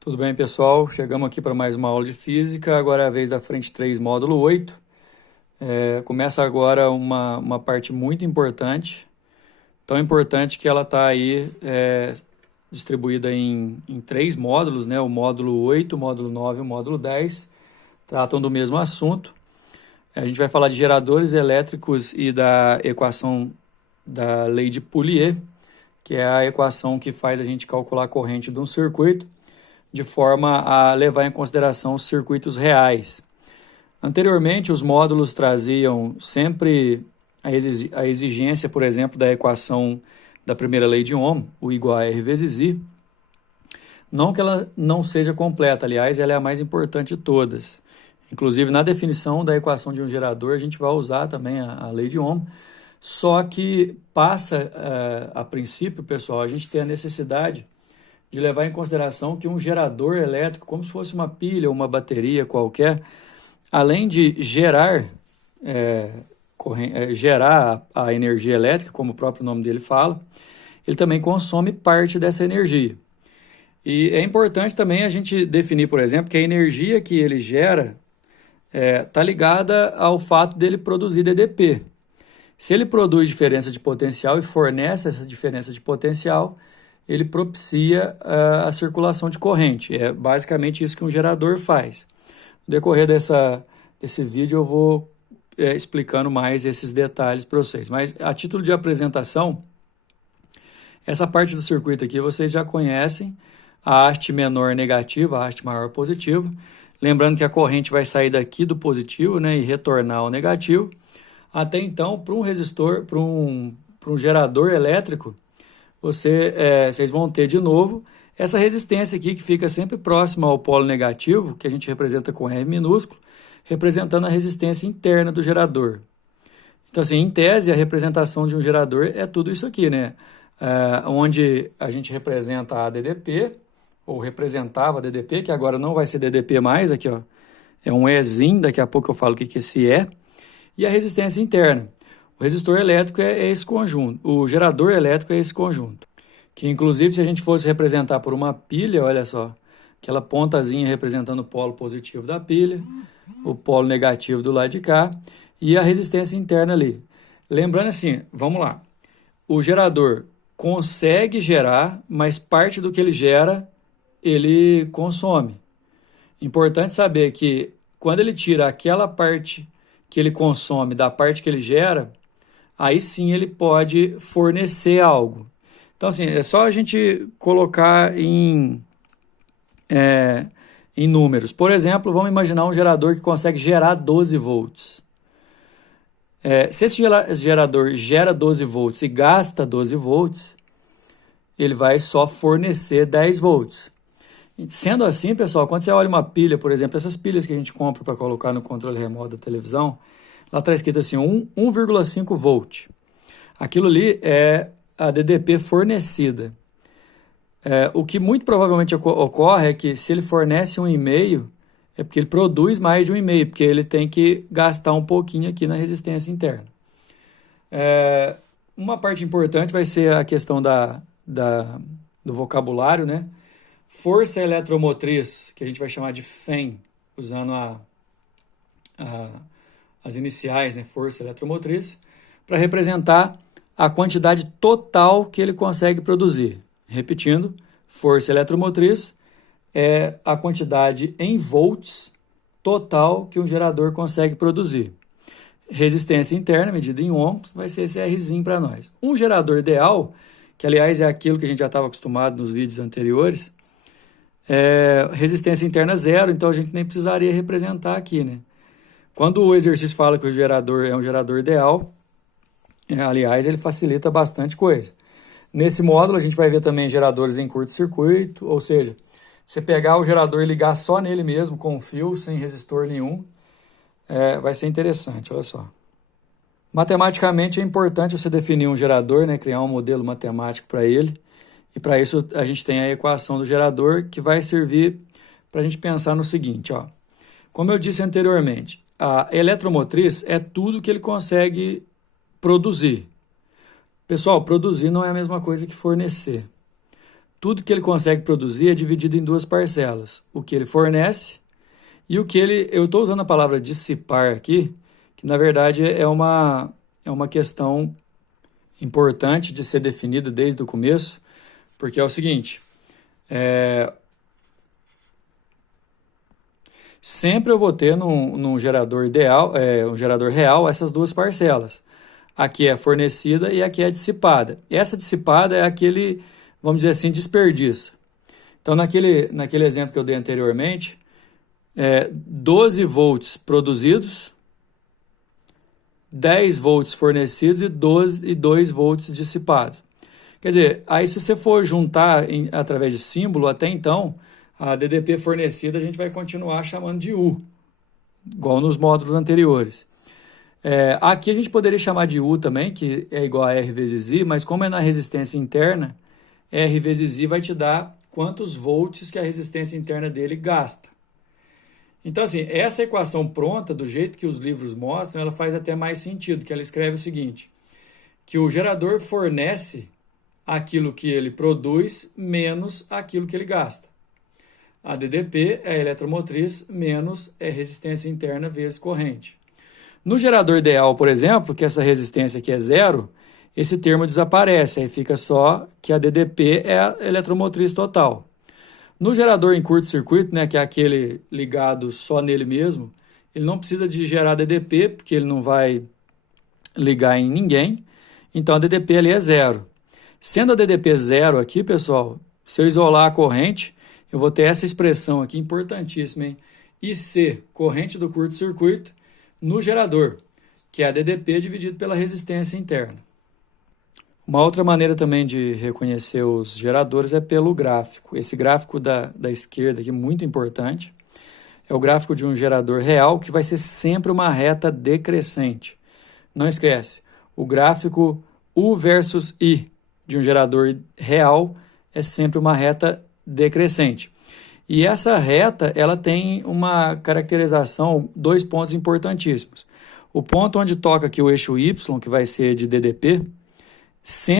Tudo bem, pessoal? Chegamos aqui para mais uma aula de física. Agora é a vez da frente 3, módulo 8. Começa agora uma parte muito importante, tão importante que ela está aí distribuída em três módulos, né? O módulo 8, o módulo 9 e o módulo 10 tratam do mesmo assunto. A gente vai falar de geradores elétricos e da equação da lei de Pouliot, que é a equação que faz a gente calcular a corrente de um circuito, de forma a levar em consideração os circuitos reais. Anteriormente, os módulos traziam sempre a exigência, por exemplo, da equação da primeira lei de Ohm, o igual a R vezes I. Não que ela não seja completa, aliás, ela é a mais importante de todas. Inclusive, na definição da equação de um gerador, a gente vai usar também a lei de Ohm. Só que passa, a princípio, pessoal, a gente tem a necessidade de levar em consideração que um gerador elétrico, como se fosse uma pilha ou uma bateria qualquer, além de gerar a energia elétrica, como o próprio nome dele fala, ele também consome parte dessa energia. E é importante também a gente definir, por exemplo, que a energia que ele gera está ligada ao fato dele produzir DDP. Se ele produz diferença de potencial e fornece essa diferença de potencial, ele propicia a circulação de corrente. É basicamente isso que um gerador faz. No decorrer desse vídeo eu vou explicando mais esses detalhes para vocês. Mas a título de apresentação, essa parte do circuito aqui vocês já conhecem, a haste menor negativa, a haste maior positiva. Lembrando que a corrente vai sair daqui do positivo, né, e retornar ao negativo. Até então, para um resistor, para um gerador elétrico, vocês vão ter de novo essa resistência aqui que fica sempre próxima ao polo negativo, que a gente representa com R minúsculo, representando a resistência interna do gerador. Então, assim, em tese, a representação de um gerador é tudo isso aqui, né? Onde a gente representa a DDP, ou representava a DDP, que agora não vai ser DDP mais, aqui ó, é um Ezinho, daqui a pouco eu falo o que esse é, e a resistência interna. O resistor elétrico é esse conjunto, o gerador elétrico é esse conjunto, que inclusive se a gente fosse representar por uma pilha, olha só, aquela pontazinha representando o polo positivo da pilha, o polo negativo do lado de cá, e a resistência interna ali. Lembrando assim, vamos lá, o gerador consegue gerar, mas parte do que ele gera, ele consome. Importante saber que quando ele tira aquela parte que ele consome da parte que ele gera, aí sim ele pode fornecer algo. Então, assim, é só a gente colocar em números. Por exemplo, vamos imaginar um gerador que consegue gerar 12 volts. Se esse gerador gera 12 volts e gasta 12 volts, ele vai só fornecer 10 volts. Sendo assim, pessoal, quando você olha uma pilha, por exemplo, essas pilhas que a gente compra para colocar no controle remoto da televisão, lá está escrito assim, 1,5 volt. Aquilo ali é a DDP fornecida. O que muito provavelmente ocorre é que se ele fornece 1,5, é porque ele produz mais de 1,5, porque ele tem que gastar um pouquinho aqui na resistência interna. Uma parte importante vai ser a questão do vocabulário, né? Força eletromotriz, que a gente vai chamar de FEM, usando as iniciais, né? Força eletromotriz, para representar a quantidade total que ele consegue produzir. Repetindo, força eletromotriz é a quantidade em volts total que um gerador consegue produzir. Resistência interna, medida em ohms, vai ser esse Rzinho para nós. Um gerador ideal, que aliás é aquilo que a gente já estava acostumado nos vídeos anteriores, resistência interna zero, então a gente nem precisaria representar aqui, né? Quando o exercício fala que o gerador é um gerador ideal, aliás, ele facilita bastante coisa. Nesse módulo a gente vai ver também geradores em curto-circuito, ou seja, você pegar o gerador e ligar só nele mesmo, com fio, sem resistor nenhum, vai ser interessante, olha só. Matematicamente é importante você definir um gerador, né, criar um modelo matemático para ele, e para isso a gente tem a equação do gerador, que vai servir para a gente pensar no seguinte, ó. Como eu disse anteriormente, a eletromotriz é tudo que ele consegue produzir. Pessoal, produzir não é a mesma coisa que fornecer. tudo que ele consegue produzir é dividido em duas parcelas. O que ele fornece e o que ele... Eu estou usando a palavra dissipar aqui, que na verdade é uma questão importante de ser definida desde o começo, porque é o seguinte, sempre eu vou ter num gerador ideal, um gerador real, essas duas parcelas. Aqui é fornecida e aqui é dissipada. Essa dissipada é aquele, vamos dizer assim, desperdício. Então, naquele exemplo que eu dei anteriormente, 12 volts produzidos, 10 volts fornecidos e 2 volts dissipados. Quer dizer, aí se você for juntar através de símbolo, até então, a DDP fornecida a gente vai continuar chamando de U, igual nos módulos anteriores. Aqui a gente poderia chamar de U também, que é igual a R vezes I, mas como é na resistência interna, R vezes I vai te dar quantos volts que a resistência interna dele gasta. Então, assim, essa equação pronta, do jeito que os livros mostram, ela faz até mais sentido, que ela escreve o seguinte, que o gerador fornece aquilo que ele produz menos aquilo que ele gasta. A DDP é a eletromotriz menos resistência interna vezes corrente. No gerador ideal, por exemplo, que essa resistência aqui é zero, esse termo desaparece, aí fica só que a DDP é a eletromotriz total. No gerador em curto-circuito, né, que é aquele ligado só nele mesmo, ele não precisa de gerar DDP, porque ele não vai ligar em ninguém, então a DDP ali é zero. Sendo a DDP zero aqui, pessoal, se eu isolar a corrente, eu vou ter essa expressão aqui importantíssima, hein? IC, corrente do curto-circuito, no gerador, que é a DDP dividido pela resistência interna. Uma outra maneira também de reconhecer os geradores é pelo gráfico. Esse gráfico da esquerda aqui, muito importante, é o gráfico de um gerador real, que vai ser sempre uma reta decrescente. Não esquece, o gráfico U versus I de um gerador real é sempre uma reta decrescente. E essa reta, ela tem uma caracterização, 2 pontos importantíssimos. O ponto onde toca aqui o eixo Y, que vai ser de DDP, sempre